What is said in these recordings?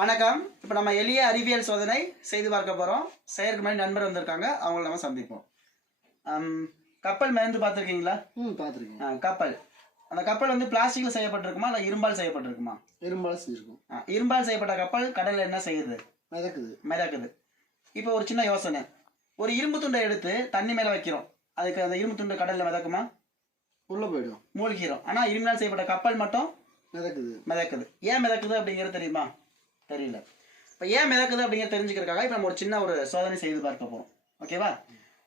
வணக்கம். இப்போ நம்ம எளிய அறிவியல் சோதனை செய்து பார்க்க போகிறோம். செயற்கு மாதிரி நண்பர் வந்திருக்காங்க, அவங்கள நம்ம சந்திப்போம். கப்பல் மேந்து பார்த்துருக்கீங்களா? பார்த்துருக்கேன். கப்பல், அந்த கப்பல் வந்து பிளாஸ்டிக்கில் செய்யப்பட்டிருக்குமா இல்லை இரும்பால் செய்யப்பட்டிருக்குமா? இரும்பால் செஞ்சிருக்கும். இரும்பால் செய்யப்பட்ட கப்பல் கடலில் என்ன செய்யுது? மிதக்குது. இப்போ ஒரு சின்ன யோசனை, ஒரு இரும்பு துண்டை எடுத்து தண்ணி மேலே வைக்கிறோம், அதுக்கு அந்த இரும்பு துண்டு கடலில் மிதக்குமா? உள்ளே போயிடும், மூழ்கிறோம். ஆனால் இரும்பினால் செய்யப்பட்ட கப்பல் மட்டும் மிதக்குது. ஏன் மிதக்குது அப்படிங்கிறது தெரியுமா? தெரியல. இப்போ ஏன் மிதக்குது அப்படிங்கிறது தெரிஞ்சுக்கிறதுக்காக இப்போ நம்ம ஒரு சோதனை செய்து பார்க்க போகிறோம். ஓகேவா?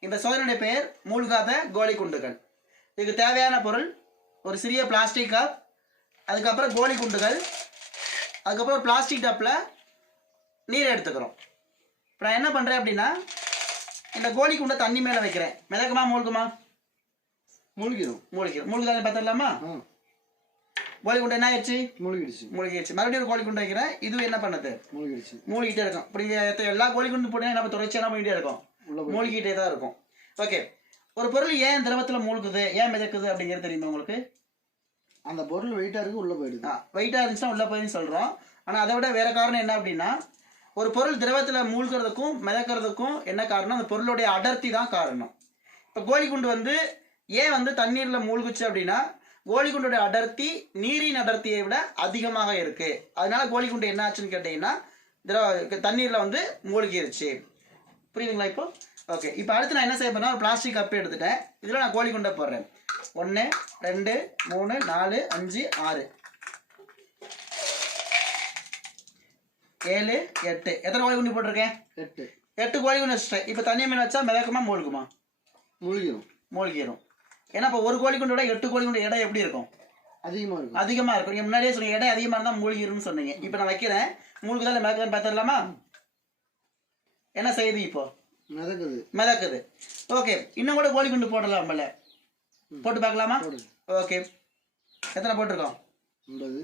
இந்த சோதனையுடைய பெயர் மூழ்காத கோழி குண்டுகள். இதுக்கு தேவையான பொருள் ஒரு சிறிய பிளாஸ்டிக் கப், அதுக்கப்புறம் கோழி குண்டுகள், அதுக்கப்புறம் ஒரு பிளாஸ்டிக் டப்பில் நீரை எடுத்துக்கிறோம். இப்போ நான் என்ன பண்ணுறேன் அப்படின்னா, இந்த கோழி குண்டை தண்ணி மேலே வைக்கிறேன். மிதக்குமா மூழ்குமா? மூழ்குதானே பார்த்துடலாமா? கோழி குண்டை என்ன ஆயிடுச்சு? மூழ்கிடுச்சு. மறுபடியும் ஒரு கோழி குண்டை வைக்கிறேன், இதுவும் என்ன பண்ணுது? மூழ்கிட்டே இருக்கும். இப்படி எல்லா கோழி குண்டு போட்டீங்கன்னா நம்ம தொடர்ச்சியாக மூழ்கிட்டே இருக்கும், மூழ்கிட்டே தான் இருக்கும். ஓகே, ஒரு பொருள் ஏன் திரவத்தில் மூழ்குது, ஏன் மிதக்குது அப்படிங்கிறது தெரியுமா உங்களுக்கு? அந்த பொருள் வெயிட்டாக இருக்கு, உள்ளே போயிடுது. வெயிட்டாக இருந்துச்சுன்னா உள்ளே போயிடுன்னு சொல்கிறோம். ஆனால் அதை விட வேற காரணம் என்ன அப்படின்னா, ஒரு பொருள் திரவத்தில் மூழ்கிறதுக்கும் மிதக்கிறதுக்கும் என்ன காரணம்? அந்த பொருளுடைய அடர்த்தி தான் காரணம். இப்போ கோழி குண்டு வந்து ஏன் வந்து தண்ணீரில் மூழ்குச்சு அப்படின்னா, கோழிக்குண்டோட அடர்த்தி நீரின் அடர்த்தியை விட அதிகமாக இருக்கு. அதனால கோழிக்குண்டு என்ன ஆச்சுன்னு கேட்டீங்கன்னா தண்ணீர்ல வந்து மூழ்கிருச்சு. புரியுதுங்களா இப்போ? ஓகே, இப்போ அடுத்து நான் என்ன செய்ய போறேன்னா, ஒரு பிளாஸ்டிக் கப் எடுத்துட்டேன். இதுல நான் கோழிக்குண்டை போடுறேன். 1 2 3 4 5 6 7 8. எத்தனை கோழிக்குண்டு போட்டிருக்கேன்? 8 கோழிக்குண்டு வச்சுட்டேன். இப்போ தண்ணி மேல வச்சா மிதக்குமா மூழ்குமா? மூழ்கிரும். ஏன்னா இப்போ ஒரு கோழி குண்டோட 8 கோழி குண்டு எடை எப்படி இருக்கும்? அதிகமா இருக்கும். நீங்க முன்னாடியே சொன்னீங்க எடை அதிகமா இருந்தா மூழ்கிரும்னு சொன்னீங்க. இப்போ நான் வைக்கிறேன், மூழ்குதால மிதக்குதான்னு பார்த்துடலாமா? என்ன செய்யுது? இப்போ மிதக்குது. ஓகே, இன்னும் கூட கோழி குண்டு போடலாம். நம்மள போட்டு பார்க்கலாமா? ஓகே, எத்தனை போட்டிருக்கோம்? 9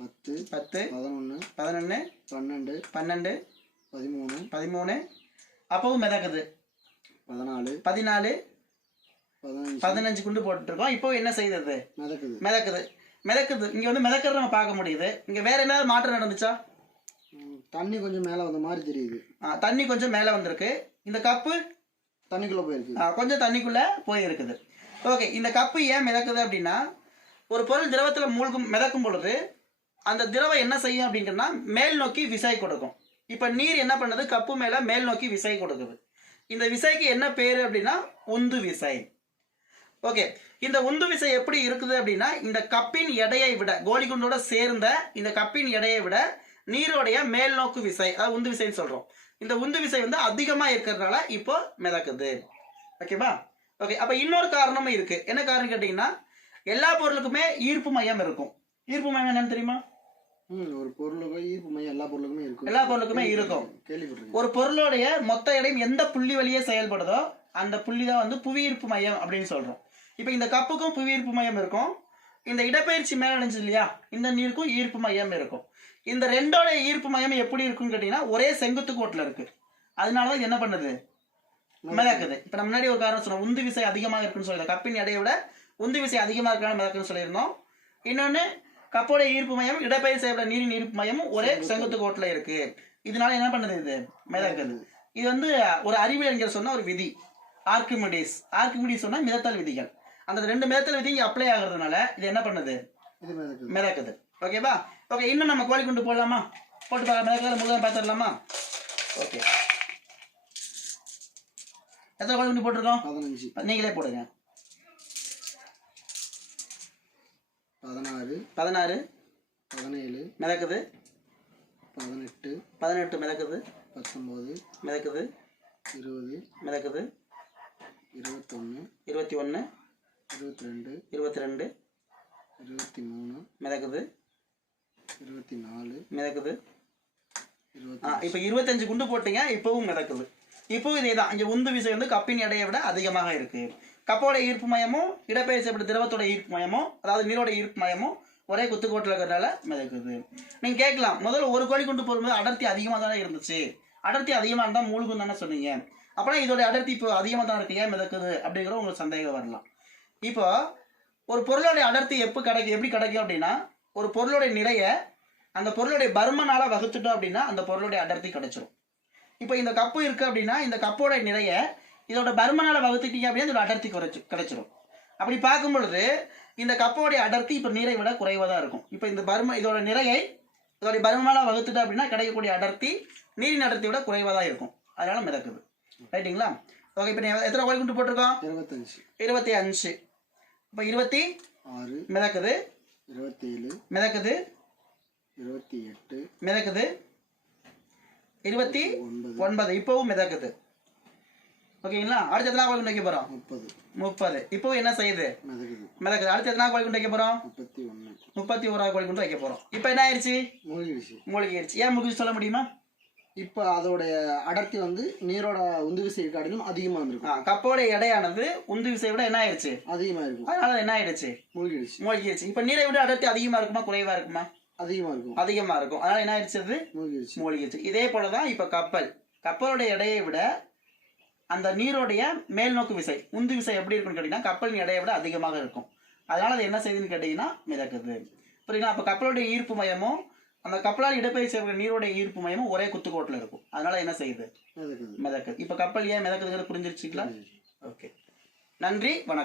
10 10 11 11 12 12 13 13. அப்பவும் மிதக்குது. 14 14 15 குண்டு போட்டுருக்கோம். இப்போ என்ன செய்யுது? மிதக்குது. இங்க வந்து மிதக்கிறத நம்ம பார்க்க முடியுது. இங்க வேற ஏதாவது மாற்றம் நடந்துச்சா? தண்ணி கொஞ்சம் மேல வந்த மாதிரி தெரியுது. தண்ணி கொஞ்சம் மேல வந்திருக்கு. இந்த கப்பு தண்ணிக்குள்ள போயிருக்கு, கொஞ்சம் தண்ணிக்குள்ள போயிருக்குது. ஓகே, இந்த கப்பு ஏன் மிதக்குது அப்படின்னா, ஒரு பொருள் திரவத்துல மிதக்கும் பொழுது அந்த திரவம் என்ன செய்யும் அப்படின்னா மேல் நோக்கி விசை கொடுக்கும். இப்ப நீர் என்ன பண்ணுது? கப்பு மேல மேல் நோக்கி விசை கொடுக்குது. இந்த விசைக்கு என்ன பேரு அப்படின்னா உந்து விசை. ஓகே, இந்த உந்து விசை எப்படி இருக்குது அப்படின்னா, இந்த கப்பின் எடையை விட, கோழி குண்டோட சேர்ந்த இந்த கப்பின் எடையை விட நீருடைய மேல் நோக்கு விசை, அதாவது உந்து விசைன்னு சொல்றோம், இந்த உந்து விசை வந்து அதிகமா இருக்கிறதுனால இப்போ மிதக்குது. ஓகேவா? ஓகே, அப்ப இன்னொரு காரணமும் இருக்கு. என்ன காரணம் கேட்டீங்கன்னா, எல்லா பொருளுக்குமே ஈர்ப்பு மையம் இருக்கும். ஈர்ப்பு மையம் என்னன்னு தெரியுமா? ஒரு பொருளுக்கு ஈர்ப்பு மையம் எல்லா பொருளுக்குமே இருக்கும். ஒரு பொருளுடைய மொத்த எடையும் எந்த புள்ளி வழியே செயல்படுதோ அந்த புள்ளி தான் வந்து புவியீர்ப்பு மையம் அப்படின்னு சொல்றோம். இப்போ இந்த கப்புக்கும் புவியீர்ப்பு மையம் இருக்கும். இந்த இடப்பெயர்ச்சி மேல அடைஞ்சது இல்லையா, இந்த நீருக்கும் ஈர்ப்பு மையம் இருக்கும். இந்த ரெண்டோட ஈர்ப்பு மையம் எப்படி இருக்குன்னு கேட்டீங்கன்னா ஒரே செங்குத்து கோட்டில் இருக்கு. அதனாலதான் என்ன பண்ணுது? மிதக்குது. இப்போ நம்ம முன்னாடி ஒரு காரணம் சொன்னோம், உந்து விசை அதிகமாக இருக்குன்னு சொல்லியிருந்தோம். கப்பின் எடையை விட உந்து விசை அதிகமாக இருக்கான்னு மிதக்குன்னு சொல்லியிருந்தோம். இன்னொன்னு, கப்போட ஈர்ப்பு மையம் இடப்பெயர்ச்சி செய்யப்பட்ட நீரின் ஈர்ப்பு மையமும் ஒரே செங்குத்து கோட்டில் இருக்கு. இதனால என்ன பண்ணுது? இது மிதக்குது. இது வந்து ஒரு அறிவியல் சொன்ன ஒரு விதி, ஆர்கிமிடிஸ் சொன்னா மிதத்தல் விதிகள். அந்த 2 மிதத்தல் விதி அப்ளை ஆகுறதுனால இது என்ன பண்ணுது? மிதக்குது. ஓகேவா? ஓகே, இன்னும் நம்ம கோழி குண்டு போடலாமா? போட்டு மிதக்கிறத முதல்ல பார்த்துடலாமா? ஓகே, எத்தனை கோழி குண்டு போட்டிருக்கோம்? 15. நீங்களே போடுங்க. 16 17 மிதக்குது. 18 மிதக்குது. 19 மிதக்குது. 20 மிதக்குது. 21 22 23 மிதக்குது. 24 மிதக்குது. இப்போ 25 குண்டு போட்டீங்க, இப்பவும் மிதக்குது. இப்பவும் இதேதான். இங்க உந்து விசை வந்து கப்பின் எடையை விட அதிகமாக இருக்கு. கப்போட ஈர்ப்பு மையமும் இடப்பெயர்ச்சி செய்யப்பட்ட திரவத்தோட ஈர்ப்பு மையமும், அதாவது நீரோட ஈர்ப்பு மையமும் ஒரே குத்துக்கோட்டில் இருக்கிறதால மிதக்குது. நீங்க கேட்கலாம், முதல்ல ஒரு கோழி குண்டு போடும்போது அடர்த்தி அதிகமாக தானே இருந்துச்சு, அடர்த்தி அதிகமாக இருந்தால் மூழ்கும் தானே சொன்னீங்க, அப்படின்னா இதோட அடர்த்தி இப்போ அதிகமாக தான் இருக்கு, ஏன் மிதக்குது அப்படிங்கிற உங்களுக்கு சந்தேகம் வரலாம். இப்போ ஒரு பொருளோட அடர்த்தி எப்படி கிடைக்கும் அப்படின்னா, ஒரு பொருளோட நிறைய அந்த பொருளுடைய பருமனால வகுத்துட்டோம் அப்படின்னா அந்த பொருளுடைய அடர்த்தி கிடைச்சிரும். இப்போ இந்த கப்பு இருக்கு அப்படின்னா இந்த கப்போட நிறைய இதோட பருமனால வகுத்துட்டீங்க அப்படின்னா இதோட அடர்த்தி கிடைச்சிரும். அப்படி பார்க்கும் பொழுது இந்த கப்போடைய அடர்த்தி இப்போ நீரை விட குறைவாக தான் இருக்கும். இப்போ இந்த இதோட நிறையை இதோடைய பருமனால வகுத்துட்டோம் அப்படின்னா கிடைக்கக்கூடிய அடர்த்தி நீரின் அடர்த்தி விட குறைவாக தான் இருக்கும். அதனால மிதக்குது. ரைட்டுங்களா? ஓகே. இப்போ எத்தனை கோழி குண்டு போட்டிருக்கோம்? 25. இப்போ 26 மிதக்குது, 27 மிதக்குது, 28 மிதக்குது, 29 இப்பவும் மிதக்குது. ஓகேங்களா? அடுத்து எத்தனை கோழி குண்டு வைக்க போறோம்? 30. இப்பவும் என்ன செய்யுது? மிதக்குது. அடுத்து எத்தனை கோழி குண்டு வைக்க போறோம்? 31 கோழி குண்டு வைக்க போறோம். இப்போ என்ன ஆயிடுச்சு? மூழ்கிடுச்சு. ஏன் மூழ்கி சொல்ல முடியுமா? இப்போ அதோட அடர்த்தி வந்து நீரோட உந்து விசை காட்டிலும் அதிகமாக இருந்திருக்கும். கப்போட எடையானது உந்து விசையை விட என்ன ஆயிடுச்சு? அதிகமாக இருக்கும். அதனால என்ன ஆயிடுச்சு? மூழ்கிடுச்சு. இப்போ நீரை விட அடர்த்தி அதிகமா இருக்குமா குறைவா இருக்குமா? அதிகமா இருக்கும். அதனால என்ன ஆயிடுச்சு? அது மூழ்கிடுச்சு. இதே போலதான் இப்ப கப்பலோட எடையை விட அந்த நீரோடைய மேல் நோக்கு விசை உந்து விசை எப்படி இருக்குன்னு கேட்டீங்கன்னா கப்பலின் எடையை விட அதிகமாக இருக்கும். அதனால அது என்ன செய்யுதுன்னு கேட்டீங்கன்னா மிதக்குது. புரியுங்களா? அப்ப கப்பலோட ஈர்ப்பு மையமும் அந்த கப்பலால் இடப்பெயர்ச்சி நீரோடைய ஈர்ப்பு மையமும் ஒரே குத்துக்கோட்டில் இருக்கும். அதனால என்ன செய்யுது? மிதக்குது. இப்ப கப்பல் ஏன் மிதக்குதுங்கிறது புரிஞ்சிருச்சுங்களா? ஓகே. நன்றி, வணக்கம்.